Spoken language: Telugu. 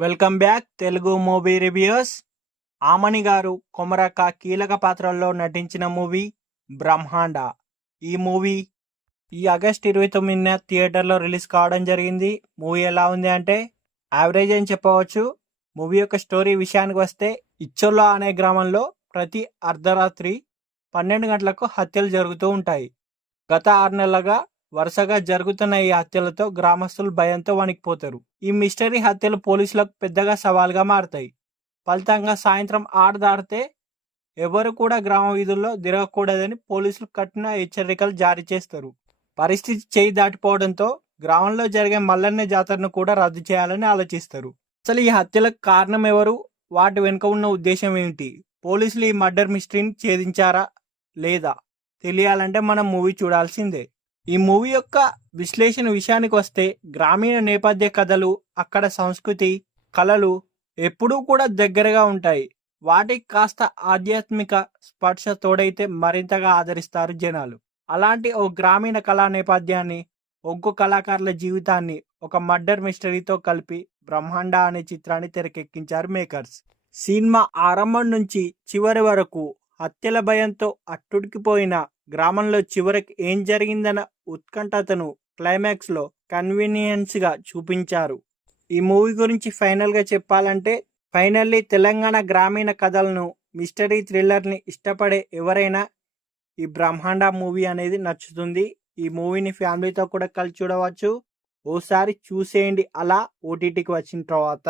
Welcome back Telugu movie reviews. Amani గారు కొమరక్క కీలక పాత్రల్లో నటించిన మూవీ బ్రహ్మాండ. ఈ మూవీ ఈ ఆగస్ట్ 29న థియేటర్లో రిలీజ్ కావడం జరిగింది. మూవీ ఎలా ఉంది అంటే యావరేజ్ అని చెప్పవచ్చు. మూవీ యొక్క స్టోరీ విషయానికి వస్తే, ఇచ్చొల్ల అనే గ్రామంలో ప్రతి అర్ధరాత్రి 12 గంటలకు హత్యలు జరుగుతూ ఉంటాయి. గత 6 నెలలుగా వరుసగా జరుగుతున్న ఈ హత్యలతో గ్రామస్తులు భయంతో వణికిపోతారు. ఈ మిస్టరీ హత్యలు పోలీసులకు పెద్దగా సవాల్గా మారతాయి. ఫలితంగా సాయంత్రం 6 దాటితే ఎవరు కూడా గ్రామ వీధుల్లో తిరగకూడదని పోలీసులు కఠిన హెచ్చరికలు జారీ చేస్తారు. పరిస్థితి చేయి దాటిపోవడంతో గ్రామంలో జరిగే మల్లన్న జాతరను కూడా రద్దు చేయాలని ఆలోచిస్తారు. అసలు ఈ హత్యలకు కారణం ఎవరు, వాటి వెనుక ఉన్న ఉద్దేశం ఏమిటి, పోలీసులు ఈ మర్డర్ మిస్టరీని ఛేదించారా లేదా తెలియాలంటే మనం మూవీ చూడాల్సిందే. ఈ మూవీ యొక్క విశ్లేషణ విషయానికి వస్తే, గ్రామీణ నేపథ్య కథలు, అక్కడ సంస్కృతి, కళలు ఎప్పుడూ కూడా దగ్గరగా ఉంటాయి. వాటికి కాస్త ఆధ్యాత్మిక స్పర్శ తోడైతే మరింతగా ఆదరిస్తారు జనాలు. అలాంటి ఓ గ్రామీణ కళా నేపథ్యాన్ని, ఒగ్గు కళాకారుల జీవితాన్ని ఒక మర్డర్ మిస్టరీతో కలిపి బ్రహ్మాండ అనే చిత్రాన్ని తెరకెక్కించారు మేకర్స్. సినిమా ఆరంభం నుంచి చివరి వరకు హత్యల భయంతో అట్టుడికిపోయిన గ్రామంలో చివరికి ఏం జరిగిందన్న ఉత్కంఠతను క్లైమాక్స్లో కన్వీనియన్స్గా చూపించారు. ఈ మూవీ గురించి ఫైనల్గా చెప్పాలంటే, ఫైనల్లీ తెలంగాణ గ్రామీణ కథలను, మిస్టరీ థ్రిల్లర్ని ఇష్టపడే ఎవరైనా ఈ బ్రహ్మాండ మూవీ అనేది నచ్చుతుంది. ఈ మూవీని ఫ్యామిలీతో కూడా కలిసి చూడవచ్చు. ఓసారి చూసేయండి అలా ఓటీటీకి వచ్చిన తర్వాత.